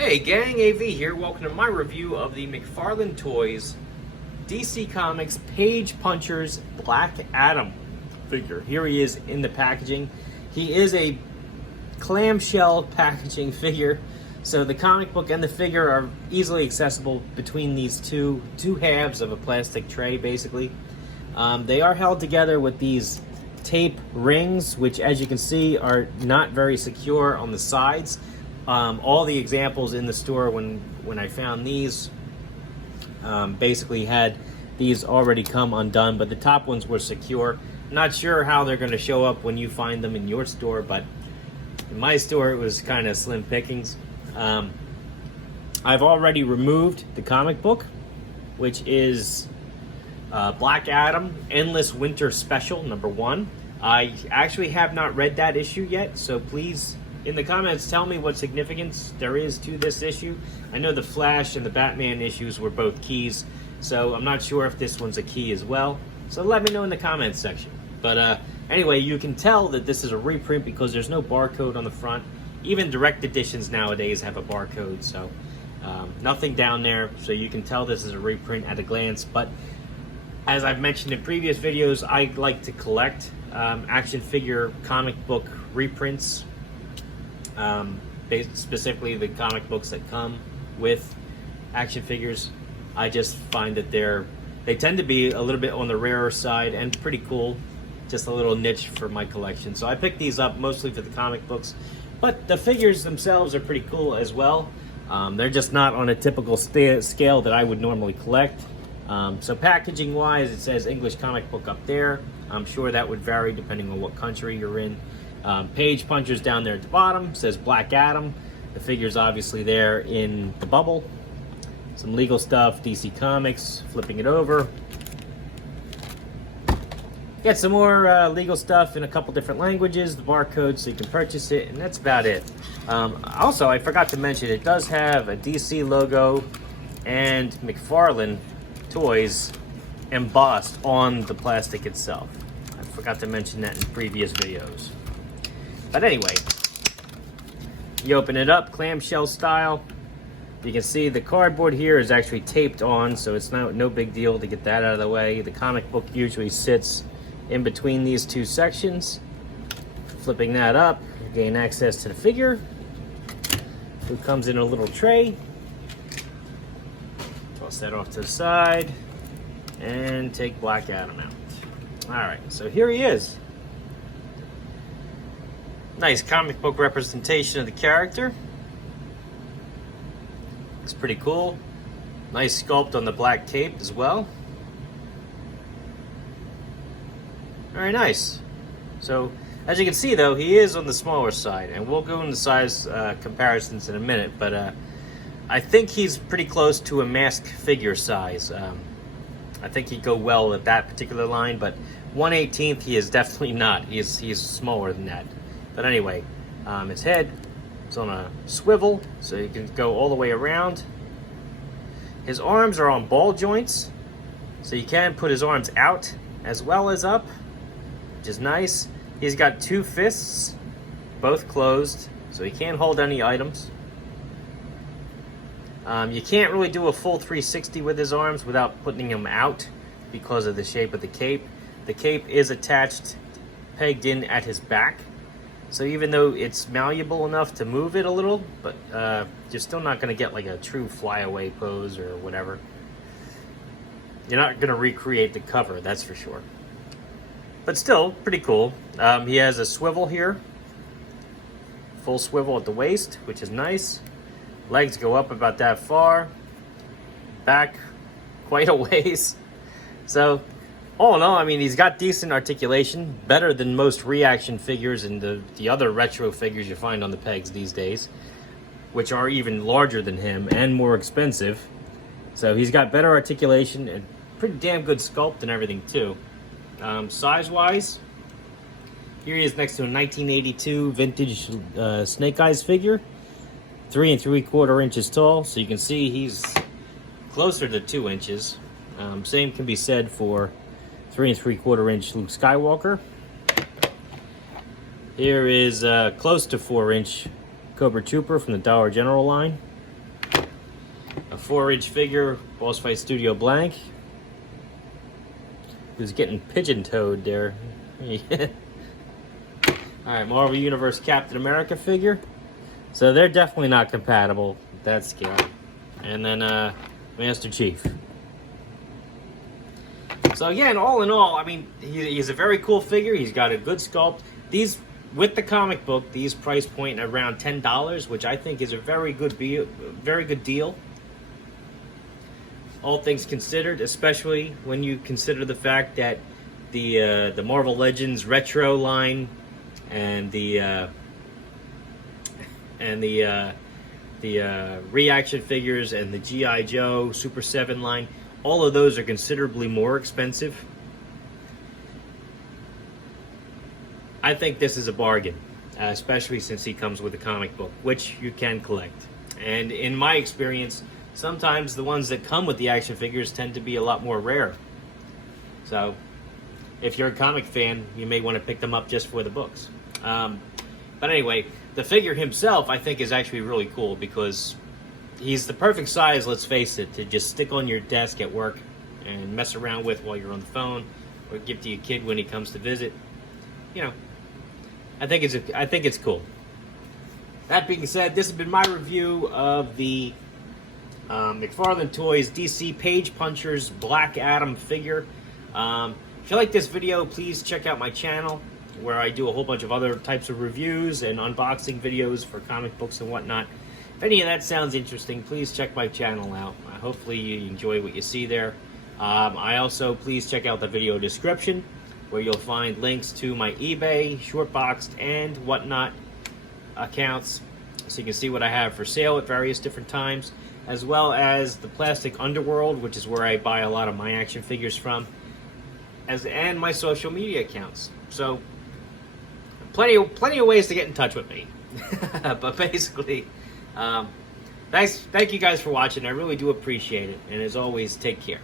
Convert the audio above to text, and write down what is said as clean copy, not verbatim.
Hey gang, AV here. Welcome to my review of the McFarlane Toys DC Comics Page Punchers Black Adam figure. Here he is in the packaging. He is a clamshell packaging figure, so the comic book and the figure are easily accessible between these two halves of a plastic tray, basically. They are held together with these tape rings, which, as you can see, are not very secure on the sides. All the examples in the store when I found these basically had these already come undone, but the top ones were secure. Not sure how they're going to show up when you find them in your store, but in my store it was kind of slim pickings. I've already removed the comic book, which is Black Adam Endless Winter Special #1. I actually have not read that issue yet, so please in the comments tell me what significance there is to this issue. I know the Flash and the Batman issues were both keys, so I'm not sure if this one's a key as well. So let me know in the comments section. But anyway, you can tell that this is a reprint because there's no barcode on the front. Even direct editions nowadays have a barcode, so nothing down there, so you can tell this is a reprint at a glance. But as I've mentioned in previous videos, I like to collect action figure comic book reprints. Specifically the comic books that come with action figures. I just find that they tend to be a little bit on the rarer side and pretty cool. Just a little niche for my collection. So I picked these up mostly for the comic books, but the figures themselves are pretty cool as well. They're just not on a typical scale that I would normally collect. So packaging wise, it says English comic book up there. I'm sure that would vary depending on what country you're in. Page punchers down there at the bottom, says Black Adam. The figure's obviously there in the bubble. Some legal stuff, DC Comics, flipping it over. Get some more legal stuff in a couple different languages, the barcode so you can purchase it, and that's about it. Also, I forgot to mention, it does have a DC logo and McFarlane Toys embossed on the plastic itself. I forgot to mention that in previous videos. But anyway, you open it up clamshell style. You can see the cardboard here is actually taped on, so it's no big deal to get that out of the way. The comic book usually sits in between these two sections. Flipping that up, you gain access to the figure, who comes in a little tray. Toss that off to the side and take Black Adam out. All right, so here he is. Nice comic book representation of the character. Looks pretty cool. Nice sculpt on the black cape as well. Very nice. So, as you can see though, he is on the smaller side, and we'll go into size comparisons in a minute, but I think he's pretty close to a mask figure size. I think he'd go well at that particular line, but 1/18 he is definitely not. He's smaller than that. But anyway, his head is on a swivel, so you can go all the way around. His arms are on ball joints, so you can put his arms out as well as up, which is nice. He's got two fists, both closed, so he can't hold any items. You can't really do a full 360 with his arms without putting him out because of the shape of the cape. The cape is attached, pegged in at his back. So even though it's malleable enough to move it a little, but you're still not going to get like a true flyaway pose or whatever. You're not going to recreate the cover, that's for sure. But still, pretty cool. He has a swivel here. Full swivel at the waist, which is nice. Legs go up about that far. Back quite a ways. So all in all, I mean, he's got decent articulation, better than most reaction figures and the other retro figures you find on the pegs these days, which are even larger than him and more expensive. So he's got better articulation and pretty damn good sculpt and everything too. Size-wise, here he is next to a 1982 vintage Snake Eyes figure, 3 3/4 inches tall. So you can see he's closer to 2 inches. Same can be said for 3 3/4 inch Luke Skywalker. Here is close to 4 inch Cobra Trooper from the Dollar General line. A 4-inch figure, Boss Fight Studio Blank. Who's getting pigeon-toed there. Alright, Marvel Universe Captain America figure. So they're definitely not compatible with that scale. And then Master Chief. So again, all in all, I mean, he's a very cool figure. He's got a good sculpt. These, with the comic book, these price point around $10, which I think is a very good deal. All things considered, especially when you consider the fact that the Marvel Legends retro line and the reaction figures and the G.I. Joe Super 7 line, all of those are considerably more expensive. I think this is a bargain, especially since he comes with a comic book, which you can collect. And in my experience, sometimes the ones that come with the action figures tend to be a lot more rare. So, if you're a comic fan, you may want to pick them up just for the books. But anyway, the figure himself, I think, is actually really cool because he's the perfect size, let's face it, to just stick on your desk at work and mess around with while you're on the phone, or give to your kid when he comes to visit. You know, I think it's cool. That being said, this has been my review of the McFarlane Toys DC Page Punchers Black Adam figure. If you like this video, please check out my channel, where I do a whole bunch of other types of reviews and unboxing videos for comic books and whatnot. If any of that sounds interesting, please check my channel out. Hopefully you enjoy what you see there. I also, please check out the video description, where you'll find links to my eBay, Shortboxed, and whatnot accounts, so you can see what I have for sale at various different times, as well as the Plastic Underworld, which is where I buy a lot of my action figures from, and my social media accounts. So plenty of ways to get in touch with me. But basically, thank you guys for watching. I really do appreciate it. And as always, take care.